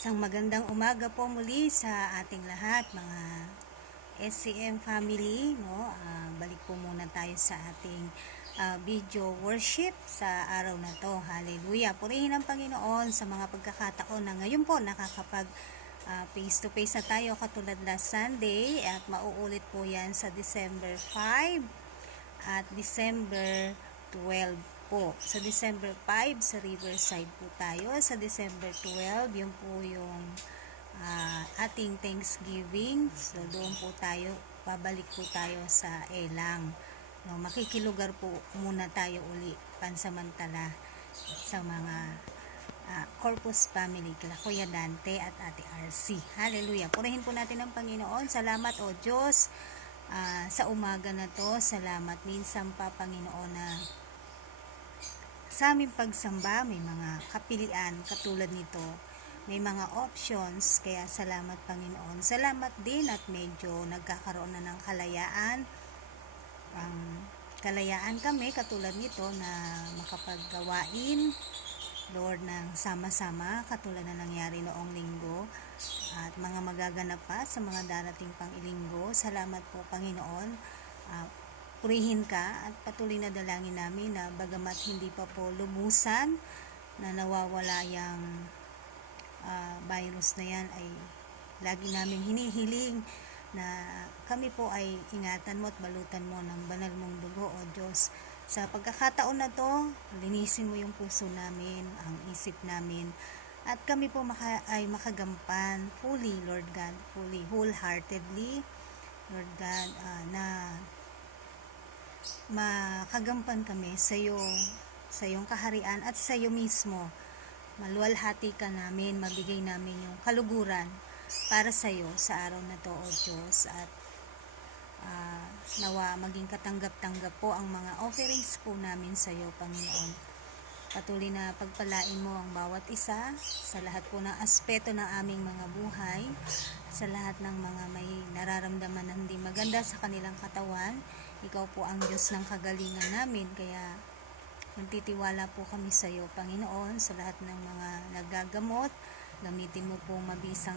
Isang magandang umaga po muli sa ating lahat, mga SCM family, no? Balik po muna tayo sa ating video worship sa araw na to. Hallelujah. Purihin ang Panginoon sa mga pagkakataon na ngayon po nakakapag face to face na tayo katulad last Sunday, at mauulit po yan sa December 5 at December 12 po. Sa December 5 sa Riverside po tayo. Sa December 12, yun po yung ating Thanksgiving. So doon po tayo, pabalik po tayo sa Elang. No, makikilugar po muna tayo uli pansamantala sa mga Corpus family, kila Kuya Dante at Ate RC. Hallelujah. Purihin po natin ang Panginoon. Salamat o Diyos sa umaga na to. Salamat minsan pa Panginoon na sa aming pagsamba may mga kapilian katulad nito. May mga options, kaya salamat Panginoon. Salamat din at medyo nagkakaroon na ng kalayaan. Kalayaan kami katulad nito na makapaggawain, Lord, ng sama-sama katulad na nangyari noong linggo at mga magaganap pa sa mga darating pang linggo. Salamat po Panginoon. Purihin ka at patuloy na dalangin namin na bagamat hindi pa po lubusan na nawawala yung virus na yan, ay lagi namin hinihiling na kami po ay ingatan mo at balutan mo ng banal mong dugo o Diyos. Sa pagkakataon na to, linisin mo yung puso namin, ang isip namin, at kami po ay makagampan fully, Lord God, fully, wholeheartedly, Lord God, na makagampan kami sa iyong kaharian at sa iyo mismo. Maluwalhati ka namin, mabigay namin yung kaluguran para sa iyo sa araw na to, O Diyos, at nawa maging katanggap-tanggap po ang mga offerings po namin sa iyo, Panginoon. Patuloy na pagpalain mo ang bawat isa sa lahat po ng aspeto ng aming mga buhay, sa lahat ng mga may nararamdaman na hindi maganda sa kanilang katawan. Ikaw po ang Diyos ng kagalingan namin, kaya magtitiwala po kami sa iyo, Panginoon, sa lahat ng mga nagagamot. Gamitin mo po mabisang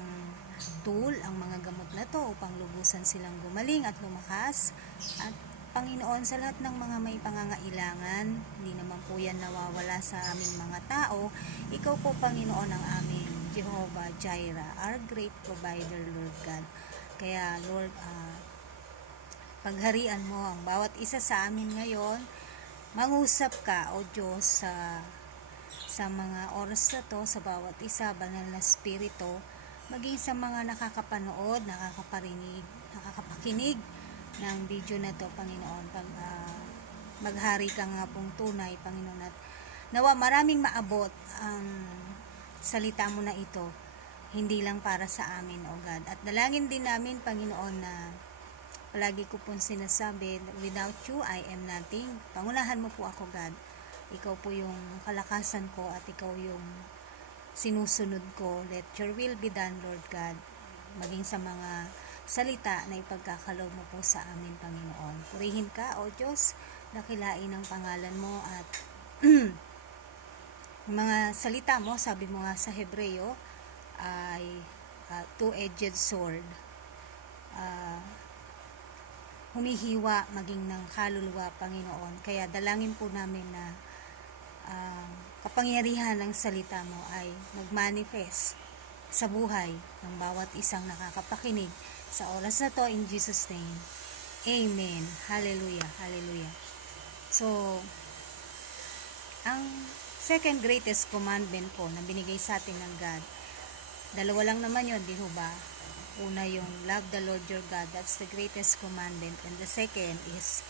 tool ang mga gamot na to upang lubusan silang gumaling at lumakas. At Panginoon, sa lahat ng mga may pangangailangan, hindi naman po yan nawawala sa aming mga tao. Ikaw po, Panginoon, ang aming Jehovah Jireh, our great provider, Lord God. Kaya, Lord, pagharian mo ang bawat isa sa amin ngayon. Mangusap ka, O Diyos, sa mga oras na to, sa bawat isa, banal na spirito, maging sa mga nakakapanood, nakakapakinig ng video na to, Panginoon. Maghari ka nga pong tunay, Panginoon, at nawa maraming maabot ang salita mo na ito, hindi lang para sa amin, O God. At dalangin din namin, Panginoon, na palagi ko pong sinasabi, without you, I am nothing. Pangunahan mo po ako, God. Ikaw po yung kalakasan ko at ikaw yung sinusunod ko. Let your will be done, Lord God. Maging sa mga salita na ipagkakalob mo po sa amin, Panginoon. Purihin ka, O Diyos, dakilain ang pangalan mo at mga salita mo, sabi mo nga sa Hebreo, ay two-edged sword. Humihiwa maging ng kaluluwa, Panginoon. Kaya dalangin po namin na kapangyarihan ng salita mo ay mag-manifest sa buhay ng bawat isang nakakapakinig sa oras na to, in Jesus' name. Amen. Hallelujah. Hallelujah. So, ang second greatest commandment po na binigay sa atin ng God, dalawa lang naman yun, di ho ba? Una yung love the Lord your God, that's the greatest commandment, and the second is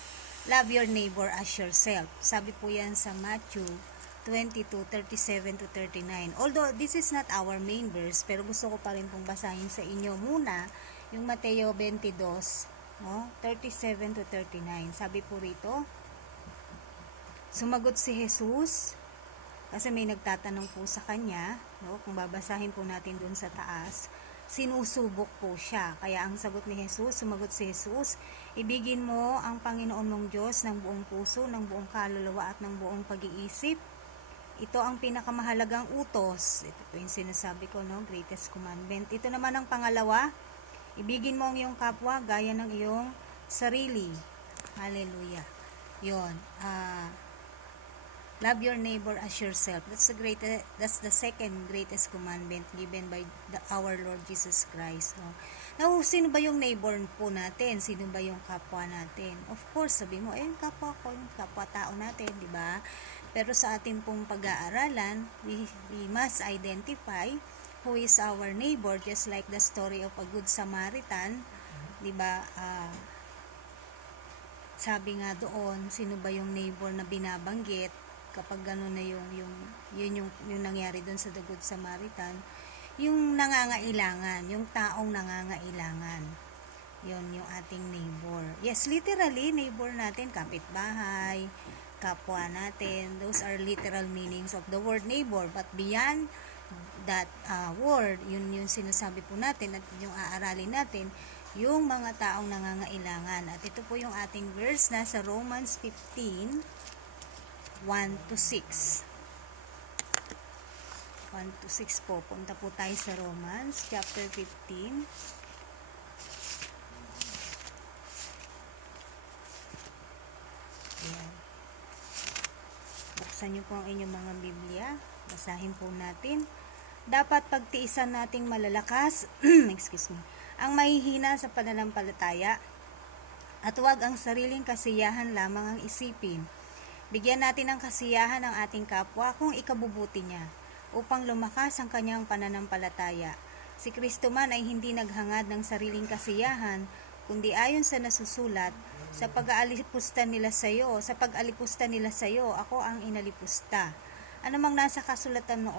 love your neighbor as yourself. Sabi po yan sa Matthew 22:37-39. Although this is not our main verse, pero gusto ko pa rin pong basahin sa inyo muna yung Mateo 22, no? 37-39. Sabi po rito, sumagot si Jesus, kasi may nagtatanong po sa kanya, no? Kung babasahin po natin dun sa taas, sinusubok po siya. Kaya ang sagot ni Jesus, sumagot si Jesus, ibigin mo ang Panginoon mong Diyos ng buong puso, ng buong kaluluwa at ng buong pag-iisip. Ito ang pinakamahalagang utos. Ito po yung sinasabi ko, no? Greatest commandment. Ito naman ang pangalawa. Ibigin mo ang iyong kapwa gaya ng iyong sarili. Hallelujah. Yun. Love your neighbor as yourself. That's the second greatest commandment given by our Lord Jesus Christ. No? Now, sino ba yung neighbor po natin? Sino ba yung kapwa natin? Of course, sabi mo, yung kapwa ko, yung kapwa-tao natin, di ba? Pero sa ating pong pag-aaralan, we must identify who is our neighbor, just like the story of a good Samaritan, di ba? Sabi nga doon, sino ba yung neighbor na binabanggit? Kapag gano'n na yung nangyari doon sa The Good Samaritan, yung nangangailangan, yung taong nangangailangan. Yun yung ating neighbor. Yes, literally, neighbor natin, kapitbahay, kapwa natin. Those are literal meanings of the word neighbor. But beyond that word, yun yung sinasabi po natin at yung aaralin natin, yung mga taong nangangailangan. At ito po yung ating verse na sa Romans 15, 1-6. 1-6 po. Punta po tayo sa Romans chapter 15. Ayan. Buksan niyo po ang inyong mga Biblia. Basahin po natin. Dapat pagtiisan nating malalakas, excuse me, ang mahihina sa pananampalataya at huwag ang sariling kasiyahan lamang ang isipin. Bigyan natin ng kasiyahan ang ating kapwa kung ikabubuti niya, upang lumakas ang kanyang pananampalataya. Si Kristo man ay hindi naghangad ng sariling kasiyahan, kundi ayon sa nasusulat, sa pag-aalipusta nila sa iyo, ako ang inalipusta. Ano mang nasa kasulatan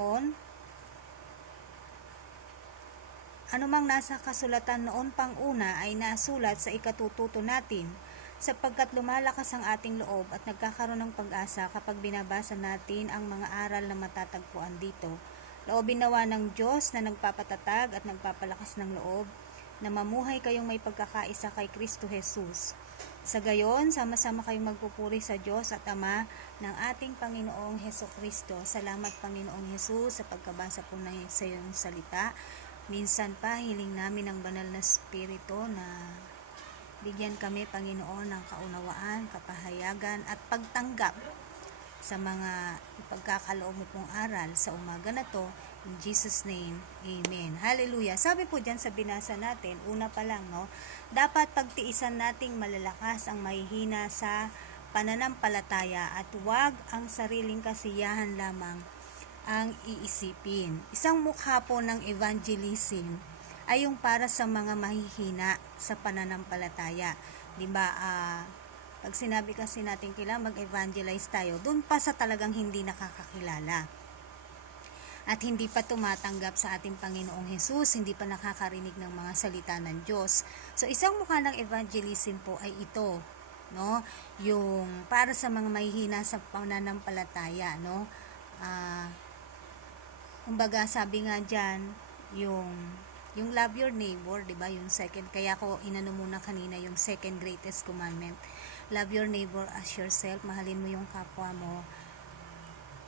noon pang una ay nasulat sa ikatututo natin, sapagkat lumalakas ang ating loob at nagkakaroon ng pag-asa kapag binabasa natin ang mga aral na matatagpuan dito. Loobin nawa ng Diyos na nagpapatatag at nagpapalakas ng loob na mamuhay kayong may pagkakaisa kay Kristo Jesus. Sa gayon, sama-sama kayong magpupuri sa Diyos at Ama ng ating Panginoong Heso Kristo. Salamat Panginoong Jesus sa pagkabasa po ng sa iyong salita. Minsan pa, hiling namin ang banal na Espiritu na bigyan kami, Panginoon, ng kaunawaan, kapahayagan at pagtanggap sa mga ipagkakaloob mo pong aral sa umaga na to. In Jesus' name, Amen. Hallelujah. Sabi po dyan sa binasa natin, una pa lang, no? Dapat pagtiisan nating malalakas ang mahihina sa pananampalataya at huwag ang sariling kasiyahan lamang ang iisipin. Isang mukha po ng evangelism ay yung para sa mga mahihina sa pananampalataya. Diba, pag sinabi kasi natin kailangan mag-evangelize tayo, dun pa sa talagang hindi nakakakilala. At hindi pa tumatanggap sa ating Panginoong Hesus, hindi pa nakakarinig ng mga salita ng Diyos. So, isang mukha ng evangelism po ay ito, no? Yung para sa mga mahihina sa pananampalataya, no? Kumbaga, sabi nga dyan, yung love your neighbor, 'di ba? Yung second, kaya ko inano muna kanina yung second greatest commandment. Love your neighbor as yourself, mahalin mo yung kapwa mo.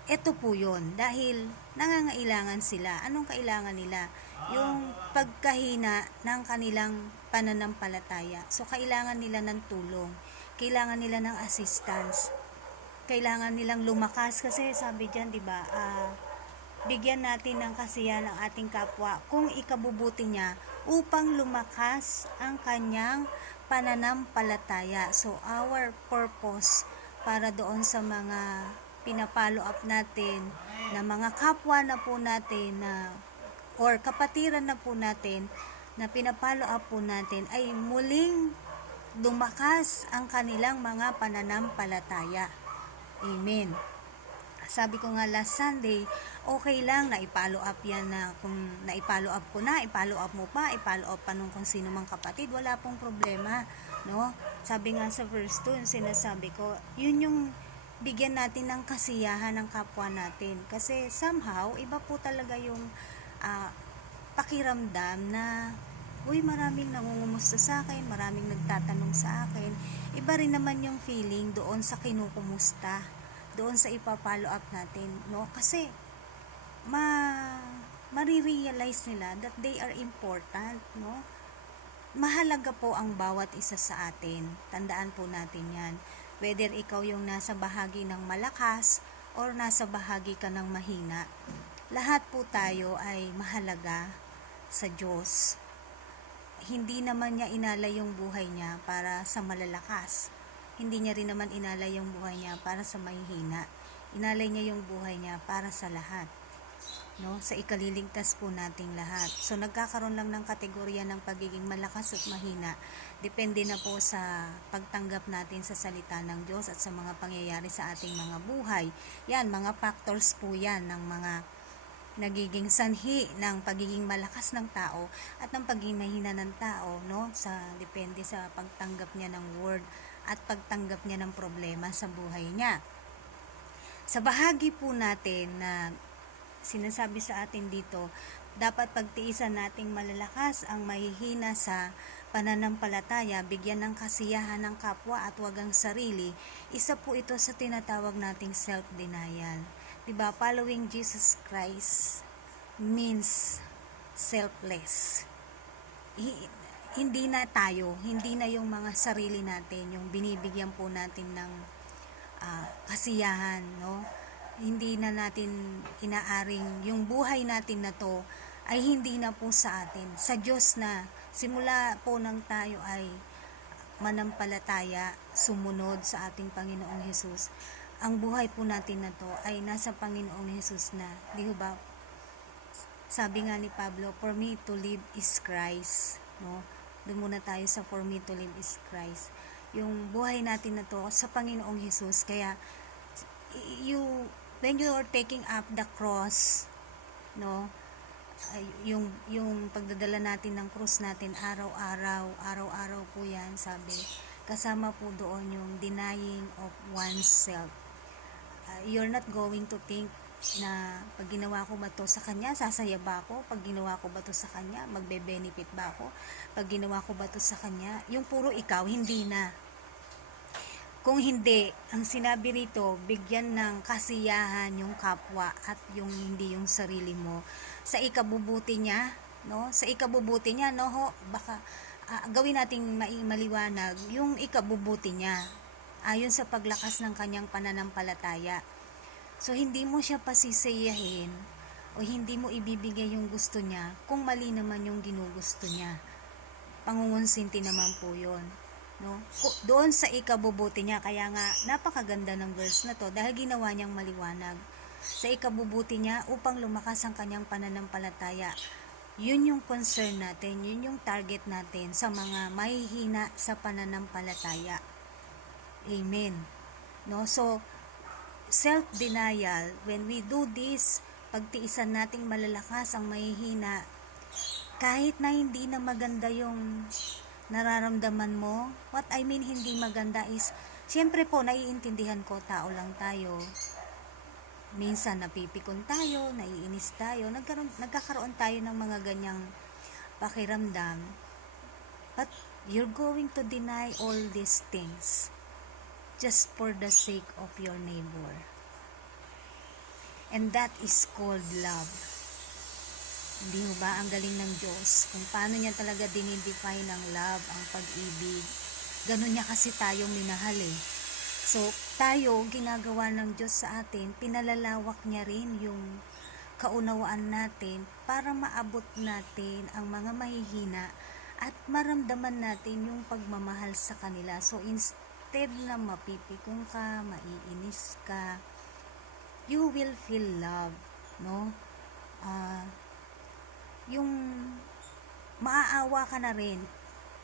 Ito po 'yon, dahil nangangailangan sila. Anong kailangan nila? Yung pagkahina ng kanilang pananampalataya. So kailangan nila ng tulong, kailangan nila ng assistance. Kailangan nilang lumakas kasi sabi diyan, 'di ba? Bigyan natin ng kasiyahan ang ating kapwa kung ikabubuti niya upang lumakas ang kanyang pananampalataya. So, our purpose para doon sa mga pinapalo up natin na mga kapwa na po natin na or kapatiran na po natin na pinapalo up po natin ay muling lumakas ang kanilang mga pananampalataya. Amen. Sabi ko nga last Sunday, okay lang na i-follow up yan na kung na-follow up ko na, i-follow up mo pa, i-follow up pa nung kung sino mang kapatid, wala pong problema, no? Sabi nga sa verse 2, sinasabi ko, yun yung bigyan natin ng kasiyahan ng kapwa natin. Kasi somehow, iba po talaga yung pakiramdam na, uy, maraming nangungumusta sa akin, maraming nagtatanong sa akin. Iba rin naman yung feeling doon sa kinukumusta. doon sa ipa-follow up natin, no? Kasi marirealize nila that they are important, no? Mahalaga po ang bawat isa sa atin. Tandaan po natin yan. Whether ikaw yung nasa bahagi ng malakas or nasa bahagi ka ng mahina, lahat po tayo ay mahalaga sa Diyos. Hindi naman niya inalay yung buhay niya para sa malalakas. Hindi niya rin naman inalay yung buhay niya para sa mahihina. Inalay niya yung buhay niya para sa lahat, no? Sa ikaliligtas po nating lahat. So nagkakaroon lang ng kategorya ng pagiging malakas at mahina. Depende na po sa pagtanggap natin sa salita ng Diyos at sa mga pangyayari sa ating mga buhay. Yan, mga factors po yan ng mga nagiging sanhi ng pagiging malakas ng tao at ng pagiging mahina ng tao, no? Depende sa pagtanggap niya ng word at pagtanggap niya ng problema sa buhay niya. Sa bahagi po natin na sinasabi sa atin dito, dapat pagtiisan nating malalakas ang mahihina sa pananampalataya, bigyan ng kasiyahan ng kapwa at wag ang sarili. Isa po ito sa tinatawag nating self-denial. Diba? Following Jesus Christ means selfless. Hindi na tayo, hindi na yung mga sarili natin, yung binibigyan po natin ng kasiyahan, no? Hindi na natin inaaring yung buhay natin na to ay hindi na po sa atin. Sa Diyos na, simula po nang tayo ay manampalataya, sumunod sa ating Panginoong Hesus, ang buhay po natin na to ay nasa Panginoong Hesus na. Di ba? Sabi nga ni Pablo, for me to live is Christ, no? Doon muna tayo sa for me to live is Christ. Yung buhay natin na to sa Panginoong Hesus. Kaya when you are taking up the cross, no, yung pagdadala natin ng cross natin araw-araw po yan, sabi, kasama po doon yung denying of oneself. You're not going to think na pag ginawa ko ba to sa kanya, sasaya ba ako? Pag ginawa ko ba to sa kanya, magbe-benefit ba ako? Pag ginawa ko ba to sa kanya, yung puro ikaw, hindi na. Kung hindi, ang sinabi rito, bigyan ng kasiyahan yung kapwa at yung hindi yung sarili mo. Sa ikabubuti niya, no? Sa ikabubuti niya, no? Baka gawin nating maliwanag yung ikabubuti niya ayon sa paglakas ng kanyang pananampalataya. So, hindi mo siya pasisiyahin o hindi mo ibibigay yung gusto niya kung mali naman yung ginugusto niya. Pangungonsinti naman po yun, no? Doon sa ikabubuti niya, kaya nga napakaganda ng verse na to dahil ginawa niyang maliwanag. Sa ikabubuti niya upang lumakas ang kanyang pananampalataya. Yun yung concern natin, yun yung target natin sa mga mahihina sa pananampalataya. Amen. No? So, self-denial, when we do this, pagtiisan nating malalakas ang mahihina, kahit na hindi na maganda yung nararamdaman mo. What I mean hindi maganda is, siyempre po, naiintindihan ko, tao lang tayo. Minsan napipikon tayo, naiinis tayo, nagkakaroon tayo ng mga ganyang pakiramdam. But you're going to deny all these things just for the sake of your neighbor. And that is called love. Hindi ba ang galing ng Diyos kung paano niya talaga dinidefine ng love, ang pag-ibig. Ganun niya kasi tayo minahal eh. So, tayo, ginagawa ng Diyos sa atin, pinalalawak niya rin yung kaunawaan natin para maabot natin ang mga mahihina at maramdaman natin yung pagmamahal sa kanila. So, instead na mapipikon ka, maiinis ka, you will feel love, no? Yung maaawa ka na rin.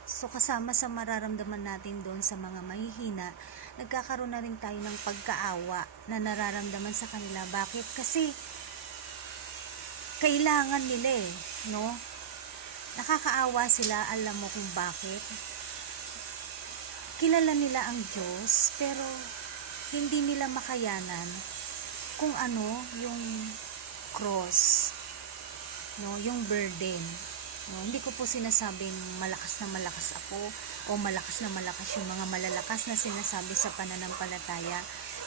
So, kasama sa mararamdaman natin doon sa mga mahihina, nagkakaroon na rin tayo ng pagkaawa na nararamdaman sa kanila. Bakit? Kasi, kailangan nila eh, no? Nakakaawa sila, alam mo kung bakit? Kilala nila ang Diyos, pero hindi nila makayanan kung ano yung cross, no, yung burden. No, hindi ko po sinasabing malakas na malakas ako o malakas na malakas yung mga malalakas na sinasabi sa pananampalataya.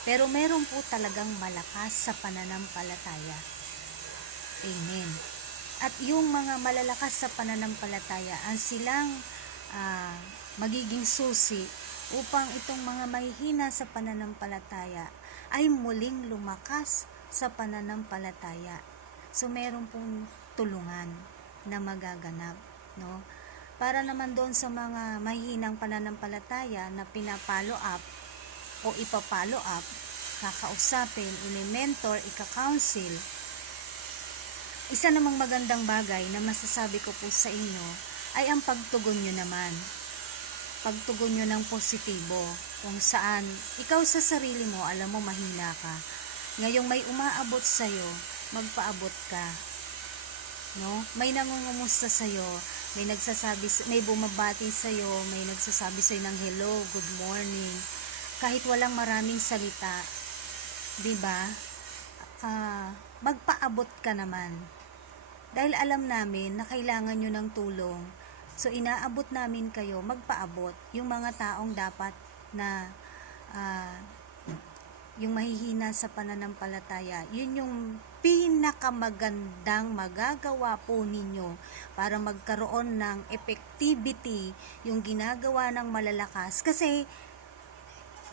Pero meron po talagang malakas sa pananampalataya. Amen. At yung mga malalakas sa pananampalataya, ang silang magiging susi upang itong mga mahihina sa pananampalataya ay muling lumakas sa pananampalataya. So meron pong tulungan na magaganap, no? Para naman doon sa mga mahihinang pananampalataya na pinapalo up o ipapalo up, kakausapin, ini-mentor, ika-counsel, isa namang magandang bagay na masasabi ko po sa inyo ay ang pagtugon nyo naman. Pagtugon nyo ng positibo, kung saan ikaw sa sarili mo, alam mo mahina ka. Ngayong may umaabot sa'yo, magpaabot ka. No? May nangungumusta sa'yo, may nagsasabi, may bumabati sa'yo, may nagsasabi sa'yo ng hello, good morning. Kahit walang maraming salita, 'di ba? Magpaabot ka naman. Dahil alam namin na kailangan nyo ng tulong. So inaabot namin kayo, magpaabot. Yung mga taong dapat na yung mahihina sa pananampalataya, yun yung pinakamagandang magagawa po ninyo para magkaroon ng effectivity yung ginagawa ng malalakas. Kasi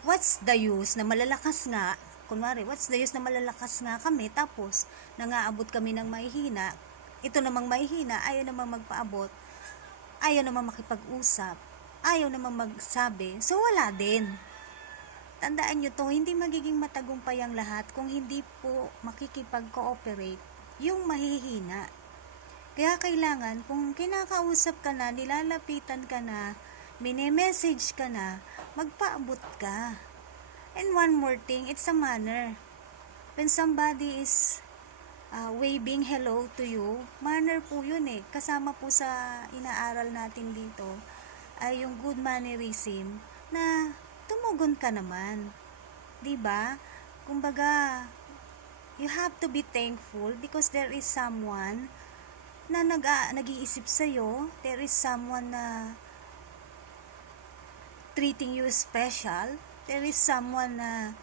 what's the use na malalakas nga, kunwari, what's the use na malalakas nga kami, tapos nangaabot kami ng mahihina, ito namang mahihina, ayaw namang magpaabot, ayaw namang makipag-usap, ayaw namang magsabi, so wala din. Tandaan nyo to, hindi magiging matagumpay ang lahat kung hindi po makikipag-cooperate yung mahihina. Kaya kailangan, kung kinakausap ka na, nilalapitan ka na, mini-message ka na, magpaabot ka. And one more thing, it's a manner. When somebody is waving hello to you, manner po yun eh. Kasama po sa inaaral natin dito ay yung good mannerism na tumugon ka naman. 'Di ba? Kumbaga, you have to be thankful because there is someone na nag-iisip sa'yo, there is someone na treating you special, there is someone na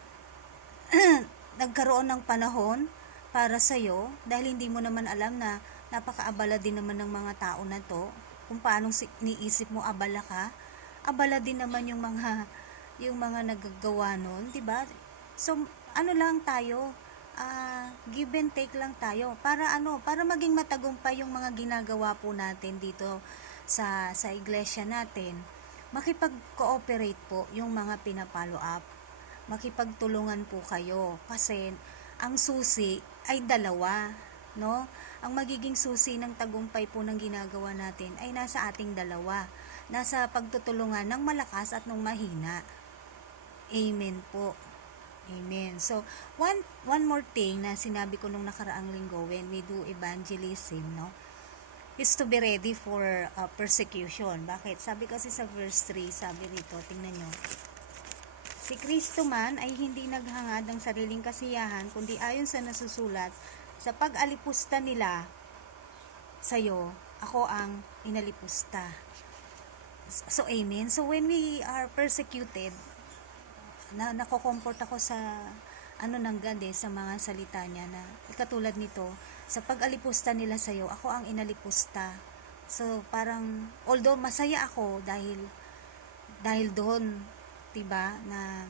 nagkaroon ng panahon para sa'yo dahil hindi mo naman alam na napakaabala din naman ng mga tao na to. Kung paanong iniisip mo abala ka, abala din naman yung mga nagagawa nun, 'di ba? So ano lang tayo, give and take lang tayo para maging matagumpay yung mga ginagawa po natin dito sa iglesia natin. Makipag-cooperate po yung mga pinapollow up. Makipagtulungan po kayo kasi ang susi ay dalawa, no? Ang magiging susi ng tagumpay po ng ginagawa natin ay nasa ating dalawa. Nasa pagtutulungan ng malakas at ng mahina. Amen po. Amen. So, one more thing na sinabi ko nung nakaraang linggo when we do evangelism, no? Is to be ready for persecution. Bakit? Sabi kasi sa verse 3, sabi rito, tingnan nyo. Si Kristo man ay hindi naghangad ng sariling kasiyahan, kundi ayon sa nasusulat, sa pag-alipusta nila sa'yo, ako ang inalipusta. So, amen. So, when we are persecuted, nakokomfort ako sa ng God sa mga salita niya na katulad nito, sa pag-alipusta nila sa'yo, ako ang inalipusta. So, parang, although masaya ako dahil doon, diba, na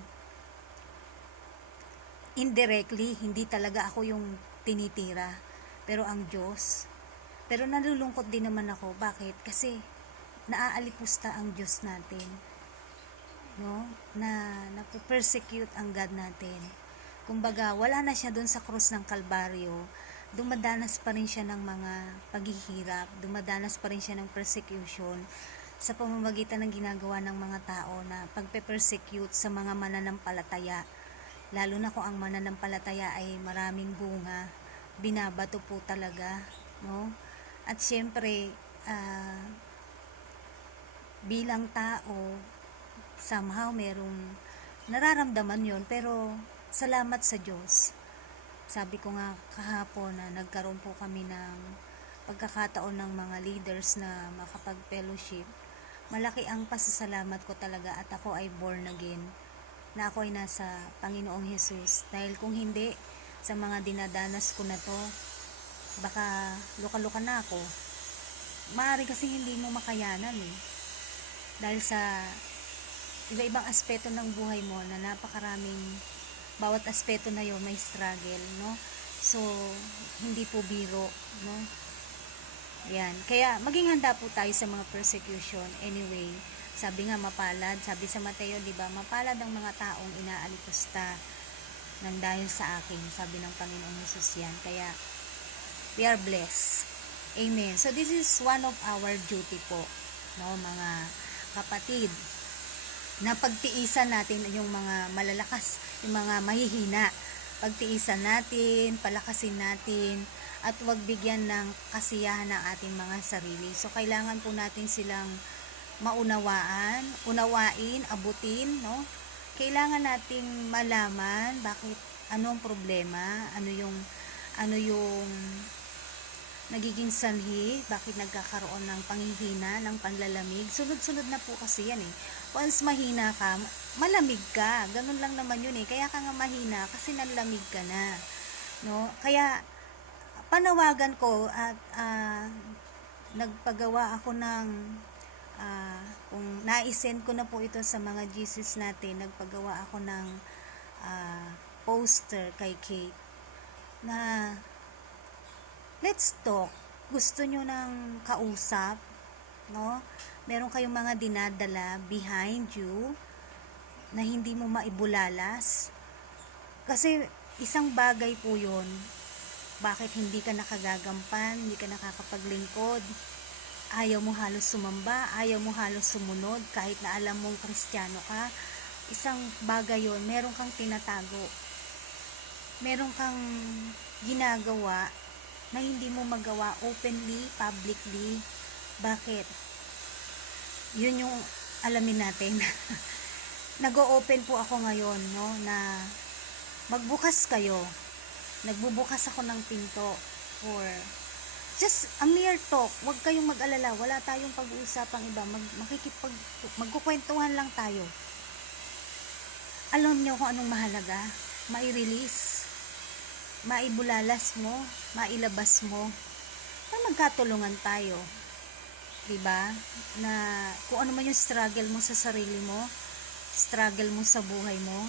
indirectly, hindi talaga ako yung tinitira, pero ang Diyos. Pero nalulungkot din naman ako. Bakit? Kasi naaalipusta ang Diyos natin, no? Na nape-persecute ang God natin. Kumbaga, wala na siya doon sa krus ng Kalbaryo. Dumadanas pa rin siya ng mga paghihirap, dumadanas pa rin siya ng persecution sa pamamagitan ng ginagawa ng mga tao na pagpe-persecute sa mga mananampalataya. Lalo na kung ang mananampalataya ay maraming bunga, binabato po talaga, no? At syempre, bilang tao, somehow merong nararamdaman yon, pero salamat sa Diyos. Sabi ko nga kahapon na nagkaroon po kami ng pagkakataon ng mga leaders na makapag-fellowship. Malaki ang pasasalamat ko talaga at ako ay born again. na ako ay nasa Panginoong Hesus. Dahil kung hindi, sa mga dinadanas ko na to, baka luka-luka na ako. Maaari kasi hindi mo makayanan eh. Dahil sa iba-ibang aspeto ng buhay mo na napakaraming, bawat aspeto na yon may struggle, no? So, hindi po biro, no? Yan. Kaya, maging handa po tayo sa mga persecution. Anyway, sabi nga mapalad, sabi sa Mateo, di ba, mapalad ang mga taong inaalipusta ng dahil sa akin, sabi ng Panginoong Hesus yan. Kaya, we are blessed. Amen. So, this is one of our duty po, no, mga kapatid, na pagtiisan natin yung mga malalakas, yung mga mahihina. Pagtiisan natin, palakasin natin, at huwag bigyan ng kasiyahan ng ating mga sarili. So, kailangan po natin silang unawain, abutin, no? Kailangan nating malaman bakit, anong problema, ano yung nagiging sanhi, bakit nagkakaroon ng panghihina, ng panlalamig. Sunod-sunod na po kasi yan eh. Once mahina ka, malamig ka. Ganun lang naman yun eh. Kaya ka nga mahina kasi nanlamig ka na. No? Kaya, panawagan ko at nagpagawa ako ng kung na-send ko na po ito sa mga Jesus natin, nagpagawa ako ng poster kay Kate na let's talk. Gusto nyo ng kausap, no? Meron kayong mga dinadala behind you na hindi mo maibulalas. Kasi isang bagay po yun, bakit hindi ka nakagagampan, hindi ka nakakapaglingkod, ayaw mo halos sumamba, ayaw mo halos sumunod, kahit na alam mong Kristiyano ka. Isang bagay yun, meron kang tinatago. Meron kang ginagawa na hindi mo magawa openly, publicly. Bakit? Yun yung alamin natin. Nag-o-open po ako ngayon, no, na magbukas kayo. Nagbubukas ako ng pinto for just a mere talk. Huwag kayong mag-alala. Wala tayong pag-uusapang iba. Magkukwentuhan lang tayo. Alam niyo kung anong mahalaga? Mai-release. Maibulalas mo, mailabas mo, na magkatulungan tayo. Diba? Na kung ano man yung struggle mo sa sarili mo, struggle mo sa buhay mo,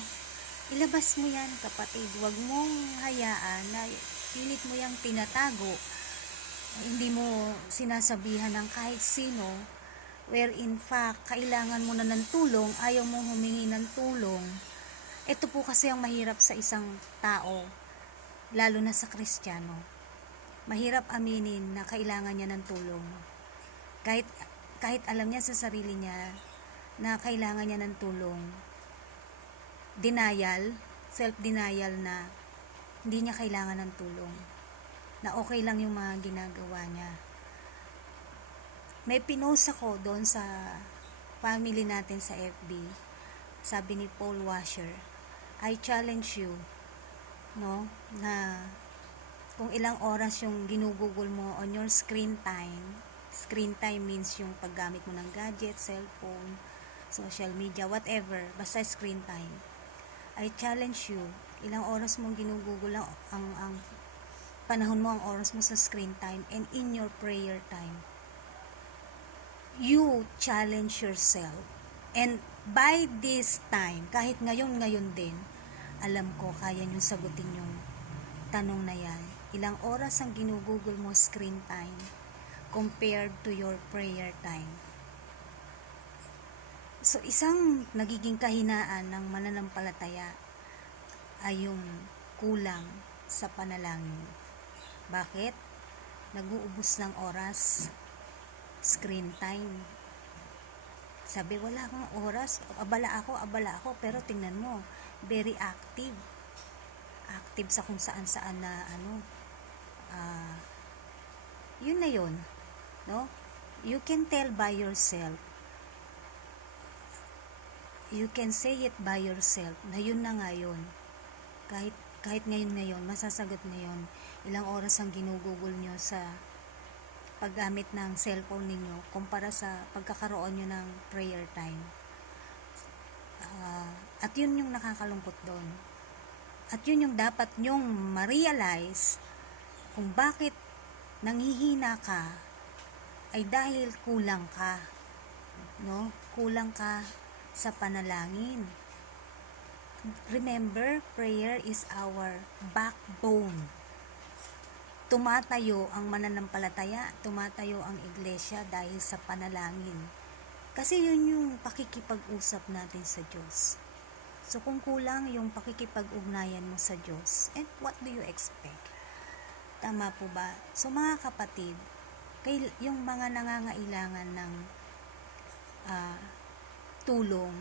ilabas mo yan, kapatid. Huwag mong hayaan na pilit mo yung tinatago. Hindi mo sinasabihan ng kahit sino, where in fact, kailangan mo na ng tulong, ayaw mo humingi ng tulong. Ito po kasi ang mahirap sa isang tao, lalo na sa Kristiyano. Mahirap aminin na kailangan niya ng tulong. Kahit alam niya sa sarili niya na kailangan niya ng tulong. Denial, self-denial na hindi niya kailangan ng tulong. Na okay lang yung mga ginagawa niya. May pinost ako doon sa family natin sa FB. Sabi ni Paul Washer, I challenge you, no, na kung ilang oras yung ginugugol mo on your screen time means yung paggamit mo ng gadget, cellphone, social media, whatever, basta screen time. I challenge you, ilang oras mong ginugugol ang panahon mo, ang oras mo sa screen time and in your prayer time. You challenge yourself. And by this time, kahit ngayon din, alam ko kaya nyo sagutin yung tanong na yan. Ilang oras ang ginugugol mo screen time compared to your prayer time. So, isang nagiging kahinaan ng mananampalataya ay yung kulang sa panalangin. Bakit? Nag-uubos ng oras, screen time. Sabi, wala akong oras, abala ako, pero tingnan mo, very active sa kung saan na yun na yun, no? You can tell by yourself, you can say it by yourself na yun na nga yun. Kahit ngayon masasagot na yun. Ilang oras ang ginugugol nyo sa paggamit ng cellphone ninyo kumpara sa pagkakaroon nyo ng prayer time. At yun yung nakakalungkot doon. At yun yung dapat nyong ma-realize kung bakit nanghihina ka ay dahil kulang ka. No? Kulang ka sa panalangin. Remember, prayer is our backbone. Tumatayo ang mananampalataya, tumatayo ang iglesia dahil sa panalangin. Kasi yun yung pakikipag-usap natin sa Diyos. So kung kulang yung pakikipag-ugnayan mo sa Diyos, and what do you expect? Tama po ba? So mga kapatid, yung mga nangangailangan ng tulong,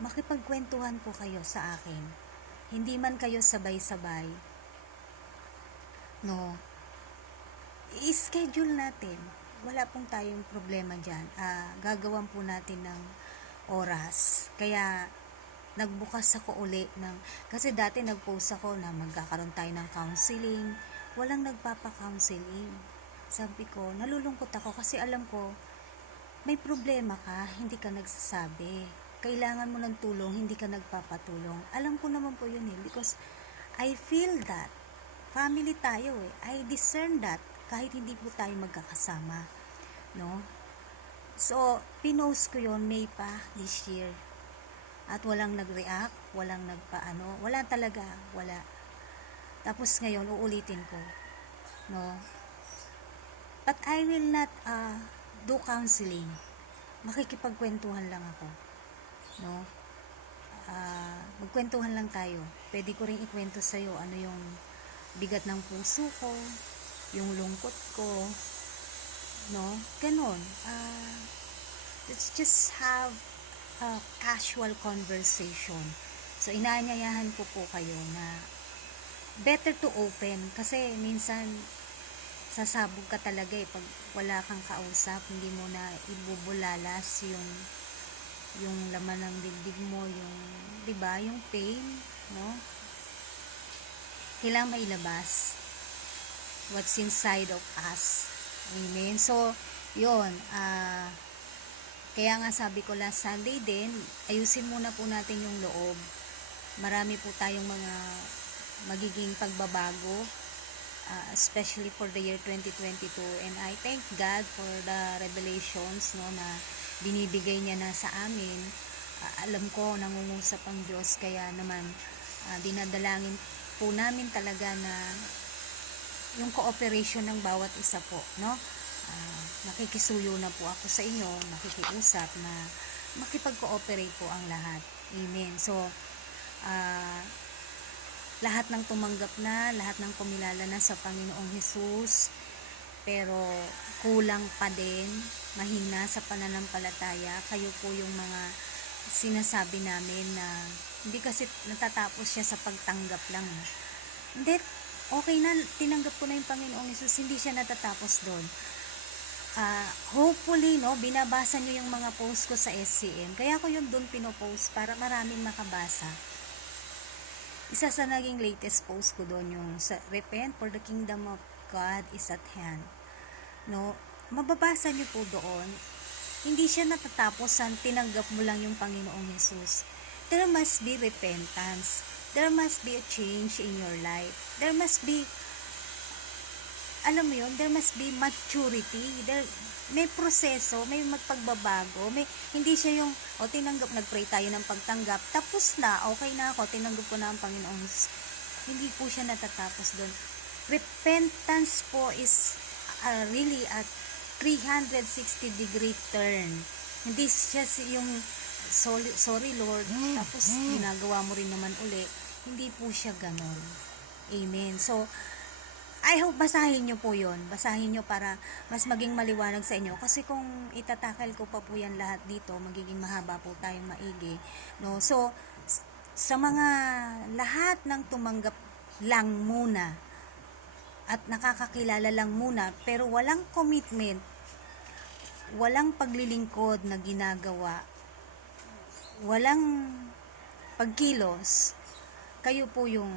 makipagkwentuhan po kayo sa akin. Hindi man kayo sabay-sabay, no, i-schedule natin. Wala pong tayong problema dyan. Gagawan po natin ng oras. Kaya nagbukas ako uli kasi dati nag-post ako na magkakaroon tayo ng counseling. Walang nagpapa-counseling. Sabi ko, nalulungkot ako kasi alam ko may problema ka, hindi ka nagsasabi. Kailangan mo ng tulong, hindi ka nagpapatulong. Alam ko naman po yun because I feel that family tayo I discern that kahit hindi po tayo magkakasama, no? So pinost ko yun May pa this year. At walang nag-react, walang wala talaga, wala. Tapos ngayon, uulitin ko, no? But I will not do counseling. Makikipagkwentuhan lang ako, no? Magkwentuhan lang tayo. Pwede ko rin ikwento sa'yo ano yung bigat ng puso ko, yung lungkot ko, no? Ganon. Let's just have casual conversation. So inaanyayahan ko po kayo na better to open kasi minsan sasabog ka talaga pag wala kang kausap, hindi mo na ibubulalas yung laman ng dibdib mo, yung 'di ba, yung pain, no? Kailangan mailabas what's inside of us. Amen. So yun, kaya nga sabi ko last Sunday din, ayusin muna po natin yung loob. Marami po tayong mga magiging pagbabago, especially for the year 2022. And I thank God for the revelations, no, na binibigay niya na sa amin. Alam ko, nangungusap ang Diyos, kaya naman dinadalangin po namin talaga na yung cooperation ng bawat isa po, no? Nakikisuyo na po ako sa inyo, nakikiusap na makipag-cooperate po ang lahat. Amen. So, lahat ng tumanggap na, lahat ng kumilala na sa Panginoong Hesus, pero kulang pa din, mahina sa pananampalataya. Kayo po yung mga sinasabi namin na hindi kasi natatapos siya sa pagtanggap lang. Hindi, okay na, tinanggap ko na yung Panginoong Hesus, hindi siya natatapos doon. Hopefully, no, binabasa nyo yung mga post ko sa SCM. Kaya ko yun doon pinopost para maraming makabasa. Isa sa naging latest post ko doon yung sa Repent, for the kingdom of God is at hand. No, mababasa nyo po doon. Hindi siya natatapos sa tinanggap mo lang yung Panginoong Hesus. There must be repentance. There must be a change in your life. There must be, alam mo yun, there must be maturity. May proseso, may magpagbabago, hindi siya yung, tinanggap, nagpray tayo ng pagtanggap, tapos na, okay na ako, tinanggap ko na ang Panginoon. Hindi po siya natatapos doon. Repentance po is really a 360-degree turn. Hindi siya yung, sorry Lord, tapos ginagawa mo rin naman uli. Hindi po siya ganon. Amen. So, I hope basahin nyo po yun. Basahin nyo para mas maging maliwanag sa inyo. Kasi kung itatakal ko pa po yan lahat dito, magiging mahaba po tayong maigi. No? So, sa mga lahat ng tumanggap lang muna at nakakakilala lang muna, pero walang commitment, walang paglilingkod na ginagawa, walang pagkilos, kayo po yung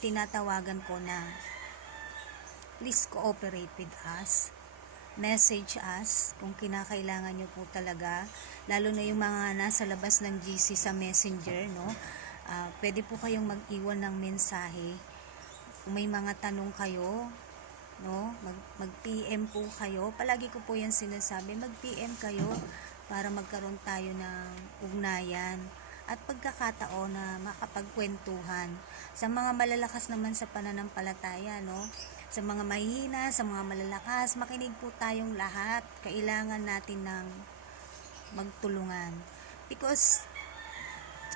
tinatawagan ko na please cooperate with us. message us kung kinakailangan nyo po talaga, lalo na yung mga nasa labas ng GC sa Messenger, no? Pwede po kayong mag-iwan ng mensahe kung may mga tanong kayo, no? Mag-PM po kayo. Palagi ko po yan sinasabi, mag-PM kayo para magkaroon tayo ng ugnayan at pagkakataon na makapagkwentuhan. Sa mga malalakas naman sa pananampalataya, no? Sa mga mahihina, sa mga malalakas, makinig po tayong lahat. Kailangan natin ng magtulungan. Because,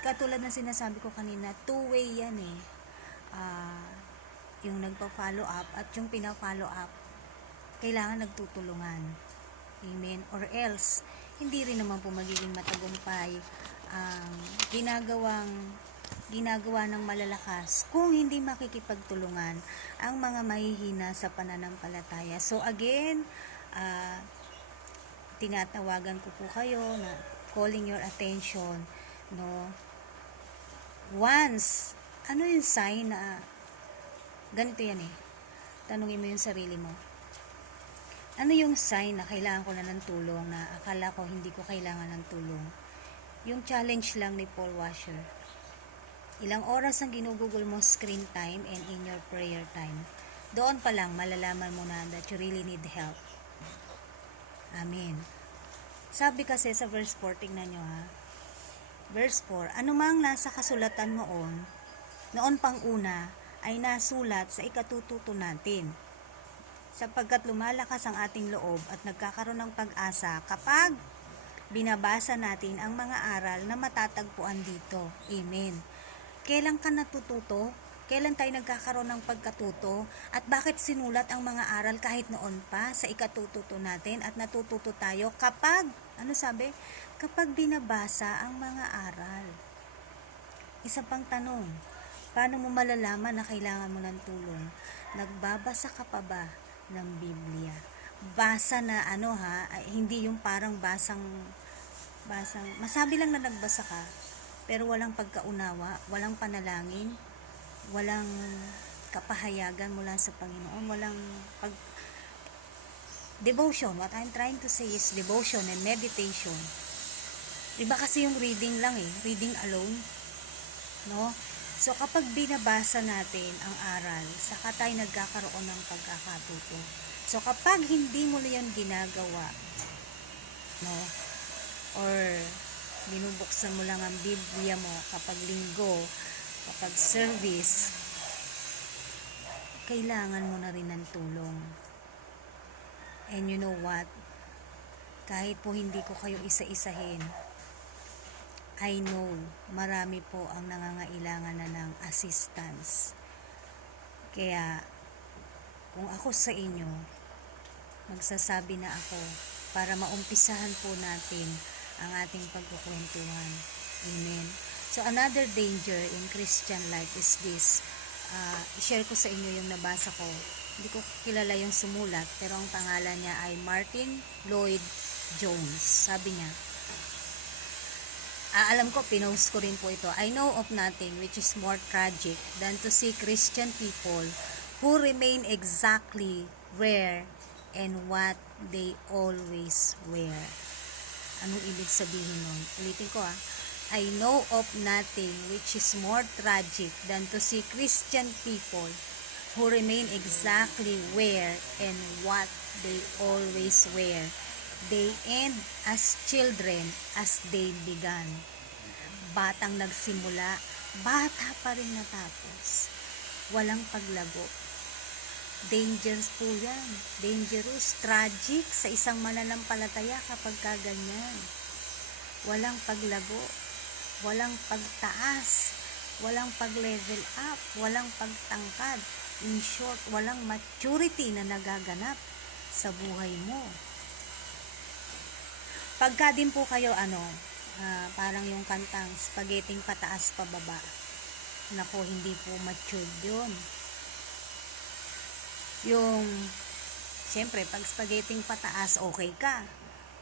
katulad na sinasabi ko kanina, two-way yan eh. Yung nagpa-follow up at yung pina-follow up, kailangan nagtutulungan. Amen. Or else, hindi rin naman po magiging matagumpay ang ginagawa ng malalakas kung hindi makikipagtulungan ang mga mahihina sa pananampalataya. So again, tinatawagan ko po kayo na calling your attention, no? Once, ano yung sign na ganito yan eh. Tanungin mo yung sarili mo. Ano yung sign na kailangan ko na ng tulong, na akala ko hindi ko kailangan ng tulong? Yung challenge lang ni Paul Washer. Ilang oras ang ginugugol mo screen time and in your prayer time. Doon pa lang malalaman mo na that you really need help. Amen. Sabi kasi sa verse 4, tingnan nyo ha. Verse 4, anumang nasa kasulatan noon pang una, ay nasulat sa ikatututo natin. Sapagkat lumalakas ang ating loob at nagkakaroon ng pag-asa kapag binabasa natin ang mga aral na matatagpuan dito. Amen. Kailan ka natututo? Kailan tayo nagkakaroon ng pagkatuto? At bakit sinulat ang mga aral kahit noon pa sa ikatututo natin at natututo tayo kapag, ano sabi? Kapag binabasa ang mga aral. Isa pang tanong, paano mo malalaman na kailangan mo ng tulong? Nagbabasa ka pa ba ng Biblia? Basa na hindi yung parang basang masabi lang na nagbasa ka, pero walang pagkaunawa, walang panalangin, walang kapahayagan mula sa Panginoon, walang devotion. What I'm trying to say is devotion and meditation. Iba kasi yung reading lang eh, reading alone, no? So kapag binabasa natin ang aral, saka tayo nagkakaroon ng pagkakatuto. So kapag hindi mo na yan ginagawa, no? Or binubuksan mo lang ang Biblia mo kapag linggo, kapag service, kailangan mo na rin ng tulong. And you know what? Kahit po hindi ko kayo isa-isahin, I know marami po ang nangangailangan na ng assistance. Kaya kung ako sa inyo, magsasabi na ako para maumpisahan po natin ang ating pagkukwentuhan. Amen. So another danger in Christian life is this. I-share ko sa inyo yung nabasa ko. Hindi ko kilala yung sumulat, pero ang pangalan niya ay Martin Lloyd Jones. Sabi niya, alam ko, pinost ko rin po ito. I know of nothing which is more tragic than to see Christian people who remain exactly where and what they always were. Anong ibig sabihin nun? Ulitin ko I know of nothing which is more tragic than to see Christian people who remain exactly where and what they always were. They end as children as they began. Batang nagsimula, bata pa rin natapos. Walang paglago. Dangerous po yan. Dangerous, tragic sa isang mananampalataya kapag kaganyan. Walang paglago, walang pagtaas, walang pag-level up, walang pagtangkad. In short, walang maturity na nagaganap sa buhay mo. Pagka din po kayo parang yung kantang spaghetti pataas pababa. Nako, hindi po matured yun. Yung siyempre, pag spaghetti pataas, okay ka.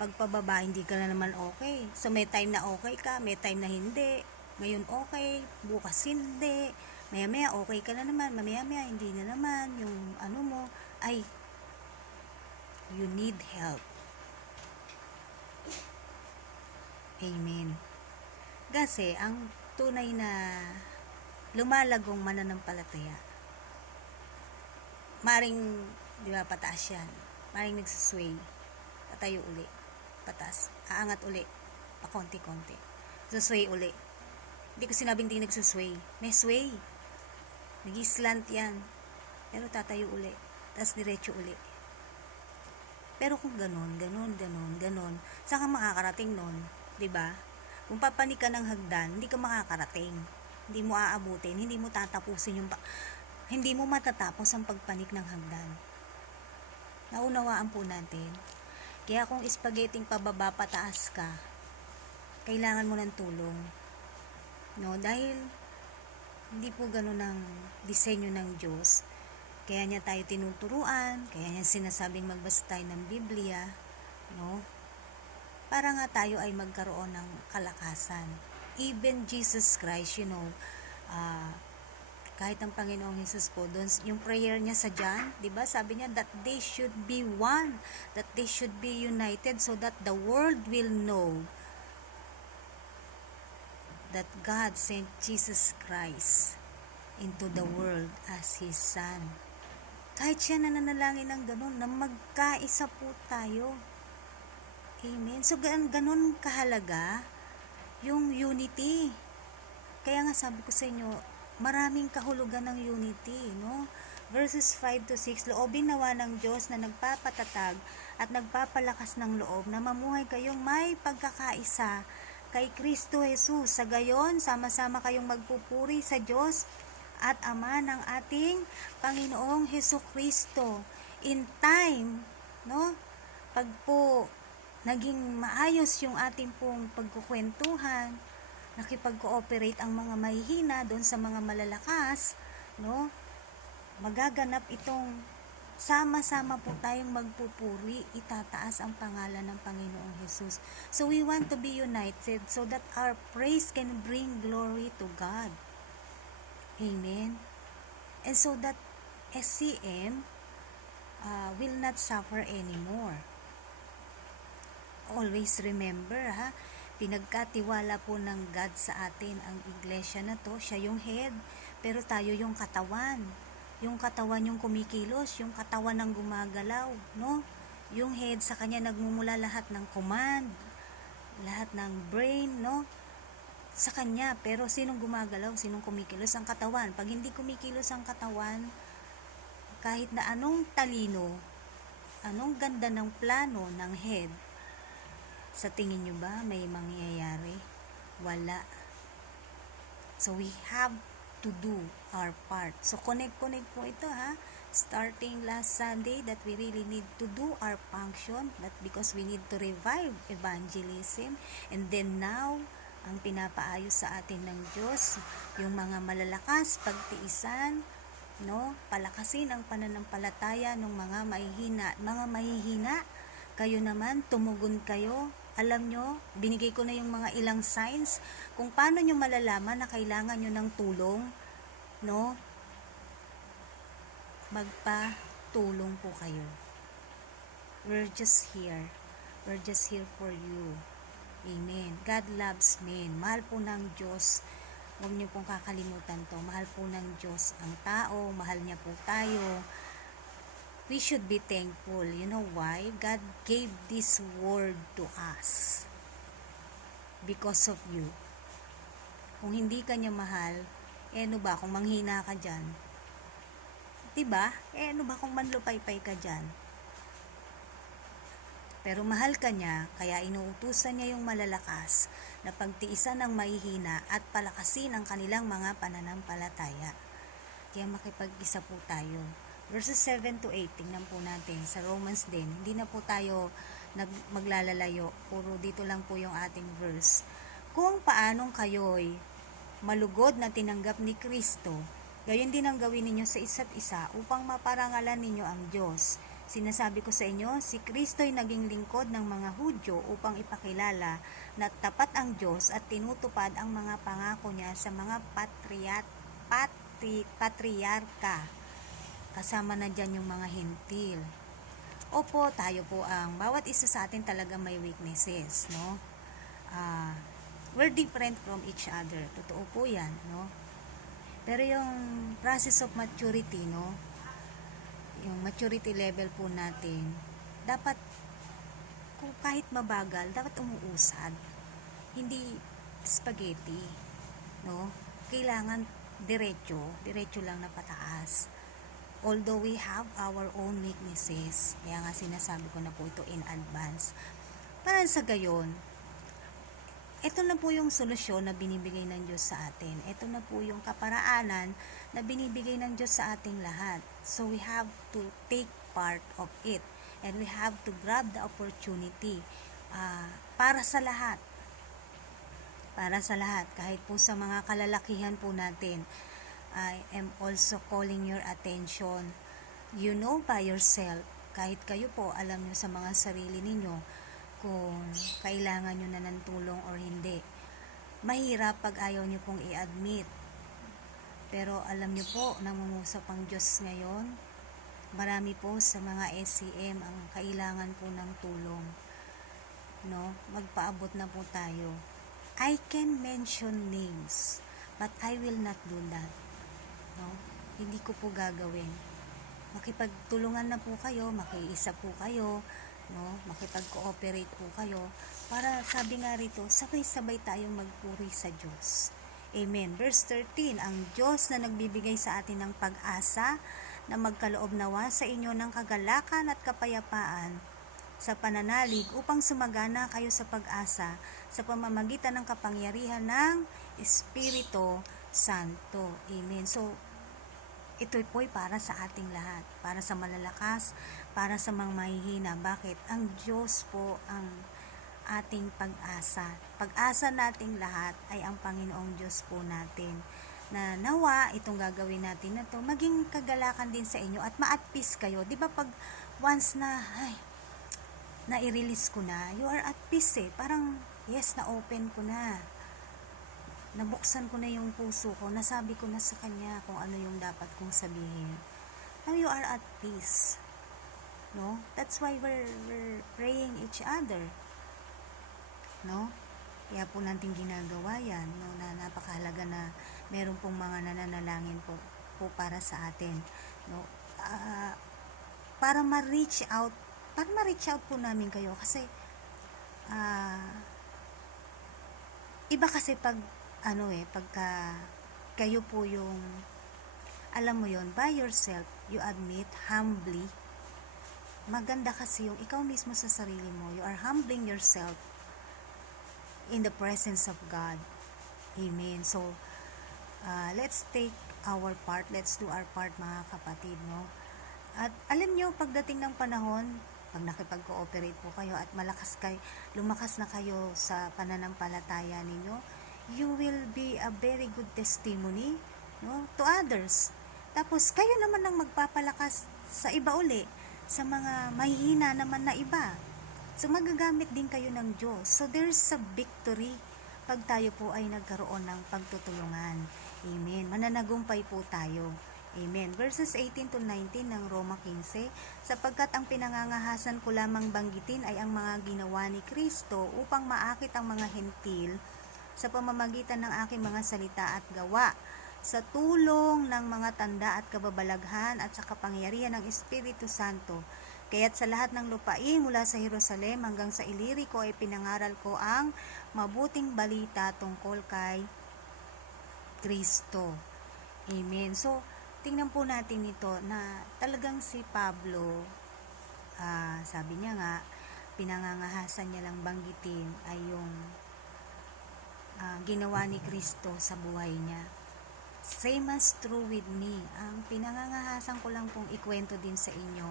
Pag pababa, hindi ka na naman okay. So may time na okay ka, may time na hindi. Ngayon okay, bukas hindi. Maya-maya okay ka na naman, mamaya-maya hindi na naman. Yung mo ay you need help. Amen. Kasi ang tunay na lumalagong mananampalataya, maring, di ba, pataas yan. Maring nagsasway. Patayo uli. Pataas. Aangat uli. Pakonti-konti. Sway uli. Hindi ko sinabing di nagsasway. May sway. Nag-slant yan. Pero tatayo uli. Tapos diretso uli. Pero kung ganon, saan ka makakarating nun? Diba? Kung papanik ka ng hagdan, hindi ka makakarating. Hindi mo aabutin, hindi mo tatapusin hindi mo matatapos ang pagpanik ng hagdan. Naunawaan po natin. Kaya kung spaghetti pababa pataas ka, kailangan mo ng tulong. No, dahil hindi po gano'n ang disenyo ng Diyos. Kaya niya tayo tinuturuan, kaya niya sinasabing magbasa tayo ng Biblia, no? Para nga tayo ay magkaroon ng kalakasan. Even Jesus Christ, kahit ang Panginoong Jesus po, doon, yung prayer niya sa John, di ba? Sabi niya that they should be one, that they should be united so that the world will know that God sent Jesus Christ into the world as His Son. Kahit siya nananalangin ng ganun, na magkaisa po tayo. Amen. So, ganun kahalaga yung unity. Kaya nga sabi ko sa inyo, maraming kahulugan ng unity, no? Verses 5 to 6, loobin nawa ng Diyos na nagpapatatag at nagpapalakas ng loob na mamuhay kayong may pagkakaisa kay Kristo Jesus. Sa gayon, sama-sama kayong magpupuri sa Diyos at Ama ng ating Panginoong Hesukristo. In time, no? Pag po naging maayos yung ating pong pagkukwentuhan, nakipag-cooperate ang mga mahihina doon sa mga malalakas, no? Magaganap itong sama-sama po tayong magpupuri, itataas ang pangalan ng Panginoong Jesus. So we want to be united so that our praise can bring glory to God. Amen. And so that SCM will not suffer anymore. Always remember, pinagkatiwala po ng God sa atin ang iglesia na to. Siya yung head, pero tayo yung katawan. Yung katawan yung kumikilos, yung katawan ng gumagalaw, no? Yung head, sa kanya nagmumula lahat ng command, lahat ng brain, no? Sa kanya. Pero sinong gumagalaw, sinong kumikilos? Ang katawan. Pag hindi kumikilos ang katawan, kahit na anong talino, anong ganda ng plano ng head, sa tingin nyo ba may mangyayari? Wala. So we have to do our part. So connect po ito, starting last Sunday, that we really need to do our function, that because we need to revive evangelism. And then now, ang pinapaayos sa atin ng Diyos, yung mga malalakas, pagtiisan, no? Palakasin ang pananampalataya ng mga mahihina. Kayo naman, tumugon kayo. Alam nyo, binigay ko na yung mga ilang signs kung paano nyo malalaman na kailangan nyo ng tulong, no? Magpatulong po kayo. We're just here. We're just here for you. Amen. God loves men. Mahal po ng Diyos. Huwag niyo pong kakalimutan to. Mahal po ng Diyos ang tao. Mahal niya po tayo. We should be thankful. You know why? God gave this word to us because of you. Kung hindi ka niya mahal, ano ba kung manghina ka dyan? Diba? Ano ba kung manlupaypay ka dyan? Pero mahal ka niya, kaya inuutusan niya yung malalakas na pagtiisan ng mahihina at palakasin ang kanilang mga pananampalataya. Kaya makipag-isa po tayo. Verses 7 to 8, tingnan po natin. Sa Romans din, hindi na po tayo maglalalayo. Puro dito lang po yung ating verse. Kung paanong kayo'y malugod na tinanggap ni Kristo, gayon din ang gawin ninyo sa isa't isa upang maparangalan ninyo ang Diyos. Sinasabi ko sa inyo, si Kristo'y naging lingkod ng mga Hudyo upang ipakilala na tapat ang Diyos at tinutupad ang mga pangako niya sa mga patriarka. Kasama na dyan yung mga hintil. Opo, tayo po bawat isa sa atin talaga may weaknesses, no? We're different from each other. Totoo po yan, no? Pero yung process of maturity, no? Yung maturity level po natin, dapat, kung kahit mabagal, dapat umuusad. Hindi spaghetti, no? Kailangan diretso lang na pataas. Although we have our own weaknesses, kaya nga sinasabi ko na po ito in advance. Para sa gayon, ito na po yung solusyon na binibigay ng Diyos sa atin. Ito na po yung kaparaanan na binibigay ng Diyos sa ating lahat. So we have to take part of it. And we have to grab the opportunity para sa lahat. Para sa lahat. Kahit po sa mga kalalakihan po natin, I am also calling your attention. You know by yourself, kahit kayo po, alam nyo sa mga sarili ninyo, kung kailangan nyo na ng tulong or hindi. Mahirap pag ayaw nyo pong i-admit. Pero alam nyo po, nangungusap ang Diyos ngayon. Marami po sa mga SCM ang kailangan po ng tulong. No? Magpaabot na po tayo. I can mention names, but I will not do that. No? Hindi ko po gagawin. Makipagtulungan na po kayo, makiisa po kayo, no? Makipag-cooperate po kayo para, sabi nga rito, sabay-sabay tayong magpuri sa Diyos. Amen. Verse 13, ang Diyos na nagbibigay sa atin ng pag-asa na magkaloob nawa sa inyo ng kagalakan at kapayapaan sa pananalig upang sumagana kayo sa pag-asa sa pamamagitan ng kapangyarihan ng Espiritu Santo. Amen. So, ito po'y para sa ating lahat, para sa malalakas, para sa mga mahihina. Bakit? Ang Diyos po ang ating pag-asa. Pag-asa nating lahat ay ang Panginoong Diyos po natin. Na nawa, itong gagawin natin na to, maging kagalakan din sa inyo at ma-at peace kayo. Di ba pag once na, na-release ko na, you are at peace eh. Parang, yes, na-open ko na. Nabuksan ko na yung puso ko, nasabi ko na sa Kanya kung ano yung dapat kong sabihin. Now you are at peace. No? That's why we're praying each other. No? Kaya po natin ginagawa yan. No? Na napakahalaga na meron pong mga nananalangin po para sa atin. No? Para ma-reach out po namin kayo. Kasi, iba kasi pagka kayo po yung, alam mo yon, by yourself, you admit humbly. Maganda kasi yung ikaw mismo sa sarili mo, you are humbling yourself in the presence of God. Amen. So, let's take our part, let's do our part, mga kapatid, no? At alam nyo, pagdating ng panahon, pag nakipag-cooperate po kayo at lumakas na kayo sa pananampalataya ninyo, you will be a very good testimony, no, to others. Tapos kayo naman ang magpapalakas sa iba uli, sa mga mahihina naman na iba. So magagamit din kayo ng Diyos. So there's a victory pag tayo po ay nagkaroon ng pagtutulungan. Amen. Mananagumpay po tayo. Amen. Verses 18 to 19 ng Roma 15, sapagkat ang pinangangahasan ko lamang banggitin ay ang mga ginawa ni Kristo upang maakit ang mga hentil sa pamamagitan ng aking mga salita at gawa, sa tulong ng mga tanda at kababalaghan at sa kapangyarihan ng Espiritu Santo. Kaya't sa lahat ng lupain mula sa Jerusalem hanggang sa Ilirico ay pinangaral ko ang mabuting balita tungkol kay Kristo. Amen. So, tingnan po natin ito na talagang si Pablo, sabi niya nga, pinangangahasan niya lang banggitin ay yung ginawa ni Kristo sa buhay niya. Same as true with me. Ang pinangangahasan ko lang pong ikwento din sa inyo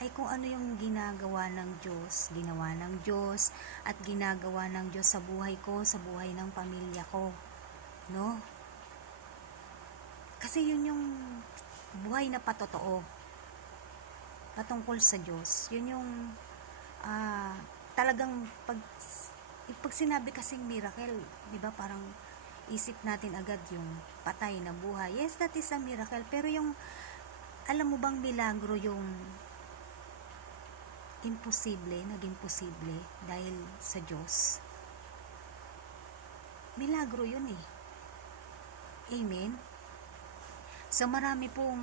ay kung ano yung ginagawa ng Diyos, ginawa ng Diyos at ginagawa ng Diyos sa buhay ko, sa buhay ng pamilya ko. No? Kasi yun yung buhay na patotoo. Patungkol sa Diyos. Yun yung talagang pag sinabi kasing miracle, di ba, parang isip natin agad yung patay na buhay. Yes, that is a miracle. Pero yung, alam mo bang milagro yung imposible, naging posible dahil sa Diyos. Milagro yun eh. Amen? So marami po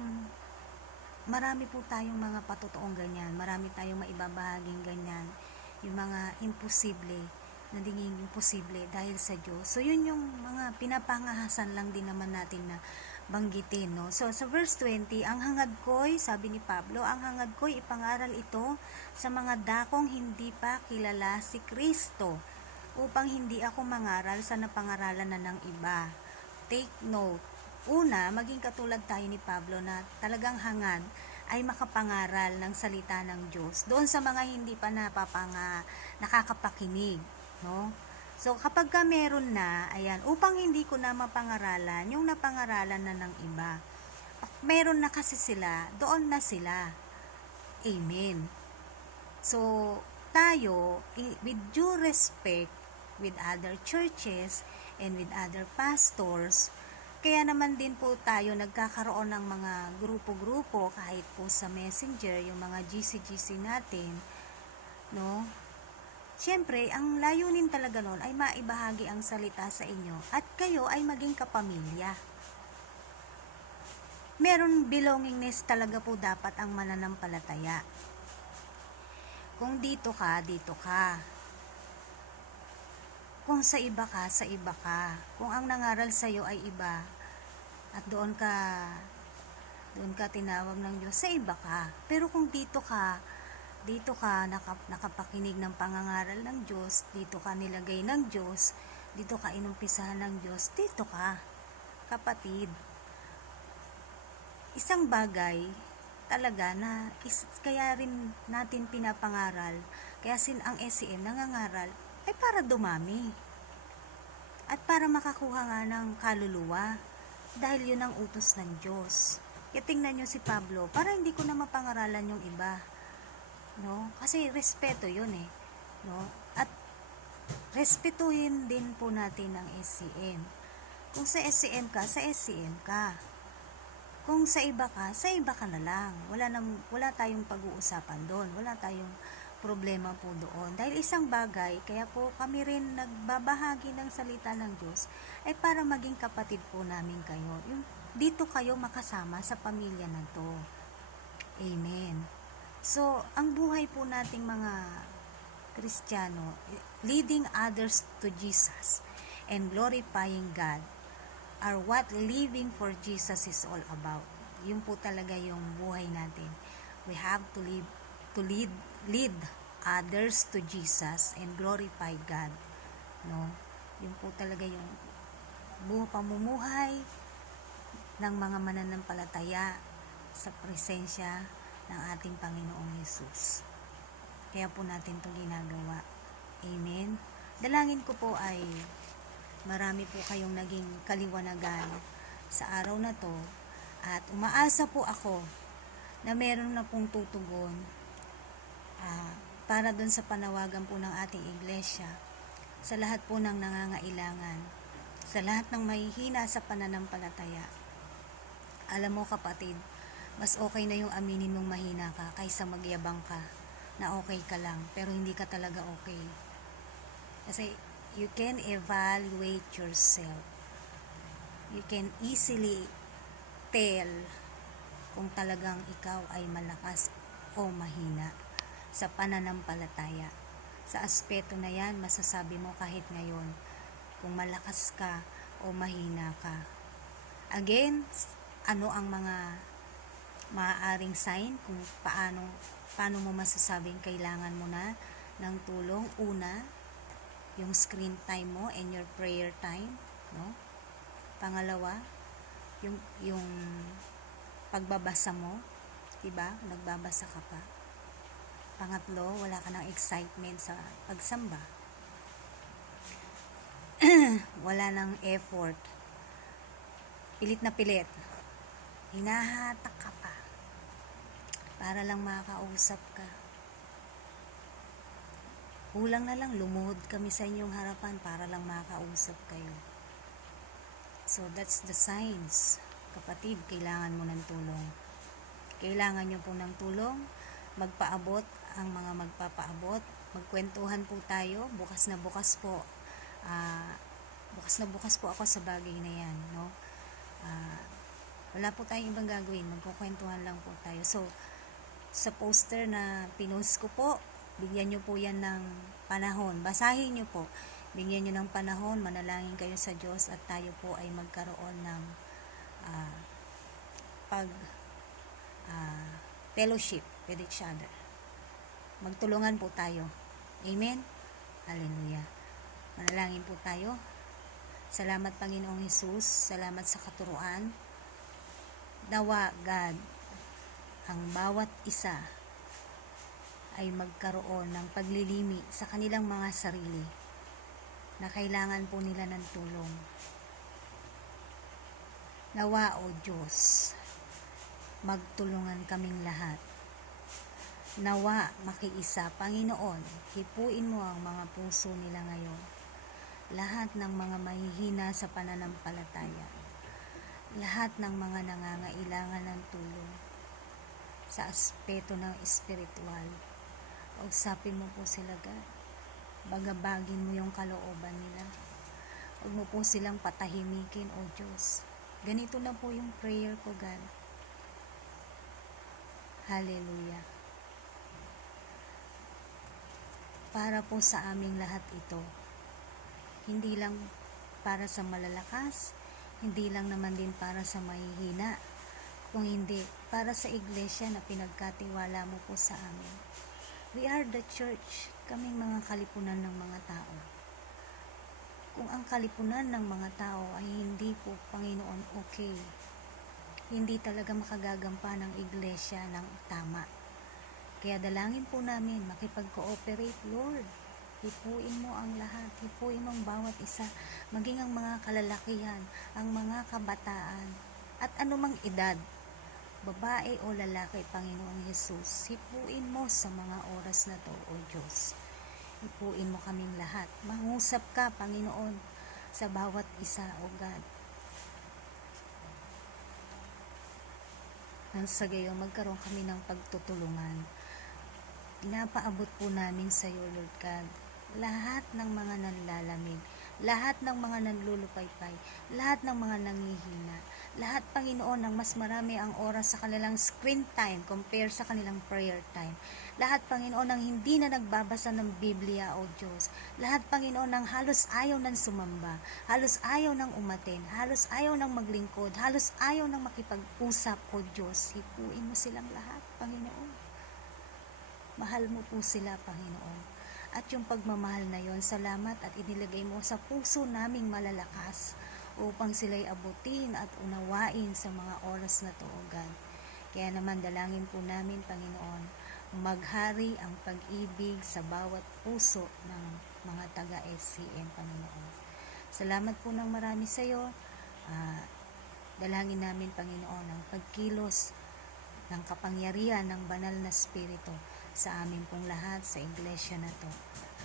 tayong mga patotoong ganyan. Marami tayong maibabahaging ganyan. Yung mga imposible, naging imposible dahil sa Diyos. So yun yung mga pinapangahasan lang din naman natin na banggitin, no? So sa verse 20, ang hangad ko'y, sabi ni Pablo, ang hangad ko'y ipangaral ito sa mga dakong hindi pa kilala si Kristo, upang hindi ako mangaral sa napangaralan na ng iba. Take note. Una, maging katulad tayo ni Pablo na talagang hangad ay makapangaral ng salita ng Diyos doon sa mga hindi pa nakakapakinig, no? So kapag ka meron na, ayan, upang hindi ko na mapangaralan yung napangaralan na ng iba. Meron na kasi sila, doon na sila. Amen. So tayo, with due respect with other churches and with other pastors, kaya naman din po tayo nagkakaroon ng mga grupo-grupo kahit po sa Messenger, yung mga GC natin, no? Siyempre, ang layunin talaga noon ay maibahagi ang salita sa inyo at kayo ay maging kapamilya. Meron belongingness talaga po dapat ang mananampalataya. Kung dito ka, dito ka. Kung sa iba ka, sa iba ka. Kung ang nangaral sa iyo ay iba at doon ka tinawag ng Diyos, sa iba ka. Pero kung dito ka nakapakinig ng pangangaral ng Diyos, dito ka nilagay ng Diyos, dito ka inumpisahan ng Diyos, dito ka, kapatid. Isang bagay talaga na kaya rin natin pinapangaral, kaya ang SCM nangangaral ay para dumami at para makakuha nga ng kaluluwa dahil yun ang utos ng Diyos. Kaya tingnan nyo si Pablo, para hindi ko na mapangaralan yung iba, no? Kasi respeto yun eh, no? At respetuhin din po natin ang SCM. Kung sa SCM ka, sa SCM ka. Kung sa iba ka na lang. Wala tayong pag-uusapan doon. Wala tayong problema po doon. Dahil isang bagay, kaya po kami rin nagbabahagi ng salita ng Diyos, ay para maging kapatid po namin kayo. Dito kayo makasama sa pamilya na to. Amen. So, ang buhay po nating mga Kristiyano, leading others to Jesus and glorifying God, are what living for Jesus is all about. Yun po talaga yung buhay natin. We have to lead others to Jesus and glorify God. No? Yun po talaga yung pamumuhay ng mga mananampalataya sa presensya ng ating Panginoong Yesus. Kaya po natin itong ginagawa. Amen. Dalangin ko po ay marami po kayong naging kaliwanagan sa araw na to at umaasa po ako na meron na pong tutugon para dun sa panawagan po ng ating iglesia sa lahat po ng nangangailangan, sa lahat ng mahihina sa pananampalataya. Alam mo kapatid, mas okay na yung aminin mong mahina ka kaysa magyabang ka na okay ka lang pero hindi ka talaga okay. Kasi you can evaluate yourself. You can easily tell kung talagang ikaw ay malakas o mahina sa pananampalataya. Sa aspeto na yan, masasabi mo kahit ngayon kung malakas ka o mahina ka. Again, ano ang mga maaaring sign kung paano mo masasabing kailangan mo na ng tulong? Una, yung screen time mo and your prayer time, no? Pangalawa, yung pagbabasa mo, 'di ba? Nagbabasa ka pa. Pangatlo, wala ka ng excitement sa pagsamba. Wala ng effort. Pilit na pilit. Hinahatak ka pa para lang makausap ka. Kulang na lang, lumuhod kami sa inyong harapan para lang makausap kayo. So, that's the signs. Kapatid, kailangan mo ng tulong. Kailangan nyo po ng tulong magpaabot ang mga magpapaabot. Magkwentuhan po tayo. Bukas na bukas po. Bukas na bukas po ako sa bagay na yan, no? Wala po tayong ibang gagawin. Magkukwentuhan lang po tayo. So, sa poster na pinost ko po, bigyan nyo po yan ng panahon. Basahin nyo po. Bigyan nyo ng panahon. Manalangin kayo sa Diyos at tayo po ay magkaroon ng fellowship with each other. Magtulungan po tayo. Amen? Hallelujah. Manalangin po tayo. Salamat Panginoong Hesus. Salamat sa katuruan. Nawa, God, ang bawat isa ay magkaroon ng paglilimi sa kanilang mga sarili na kailangan po nila ng tulong. Nawa, O Diyos, magtulungan kaming lahat. Nawa, makiisa, Panginoon, hipuin mo ang mga puso nila ngayon. Lahat ng mga mahihina sa pananampalataya. Lahat ng mga nangangailangan ng tulong sa aspeto ng espiritual. Usapin mo po sila, God. Bagabagin mo yung kalooban nila. Huwag mo po silang patahimikin, O Diyos. Ganito na po yung prayer ko, God. Hallelujah. Para po sa aming lahat ito. Hindi lang para sa malalakas, hindi lang naman din para sa mahihina, kung hindi para sa iglesia na pinagkatiwala mo po sa amin. We are the church, kaming mga kalipunan ng mga tao. Kung ang kalipunan ng mga tao ay hindi po, Panginoon, okay, hindi talaga makagagampa ng iglesia ng tama. Kaya dalangin po namin, makipag-cooperate, Lord. Hipuin mo ang lahat, hipuin mo ang bawat isa, maging ang mga kalalakihan, ang mga kabataan, at anumang edad, babae o lalaki, Panginoong Hesus, hipuin mo sa mga oras na to, O Diyos. Hipuin mo kaming lahat. Mangusap ka, Panginoon, sa bawat isa, O God. Nang sa gayon, magkaroon kami ng pagtutulungan. Pinapaabot po namin sa iyo, Lord God, lahat ng mga nanlalamig, lahat ng mga nanlulupaypay, lahat ng mga nangihina, lahat, Panginoon, ng mas marami ang oras sa kanilang screen time compare sa kanilang prayer time. Lahat, Panginoon, ng hindi na nagbabasa ng Biblia, O Diyos. Lahat, Panginoon, ng halos ayaw ng sumamba, halos ayaw ng umaten, halos ayaw ng maglingkod, halos ayaw ng makipag-usap, O Diyos. Hipuin mo silang lahat, Panginoon. Mahal mo po sila, Panginoon. At yung pagmamahal na yon, salamat at inilagay mo sa puso naming malalakas upang sila'y abutin at unawain sa mga oras na to, O God. Kaya naman dalangin po namin, Panginoon, maghari ang pag-ibig sa bawat puso ng mga taga-SCM, Panginoon. Salamat po ng marami sa iyo. Dalangin namin, Panginoon, ang pagkilos ng kapangyarihan ng banal na spirito sa amin pong lahat sa iglesia na to.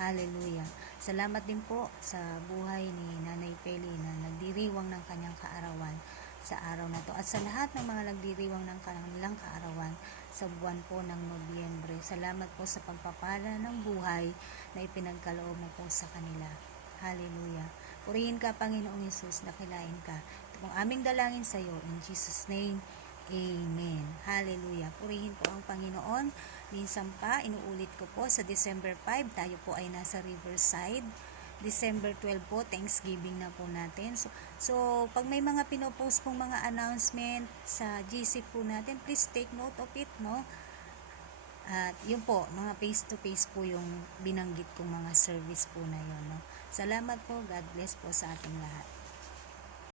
Hallelujah. Salamat din po sa buhay ni Nanay Peli na nagdiriwang ng kanyang kaarawan sa araw na to at sa lahat ng mga nagdiriwang ng kanilang kaarawan sa buwan po ng Nobyembre. Salamat po sa pagpapala ng buhay na ipinagkaloob mo po sa kanila. Hallelujah. Purihin ka, Panginoong Hesus, dakilain ka. Ito pong aming dalangin sa iyo. In Jesus' name, Amen. Hallelujah. Purihin po ang Panginoon. Minsan pa, inuulit ko po, sa December 5, tayo po ay nasa Riverside. December 12 po, Thanksgiving na po natin. So pag may mga pinopost pong mga announcement sa GC po natin, please take note of it, no? At yun po, mga face-to-face po yung binanggit kong mga service po na yun, no? Salamat po. God bless po sa ating lahat.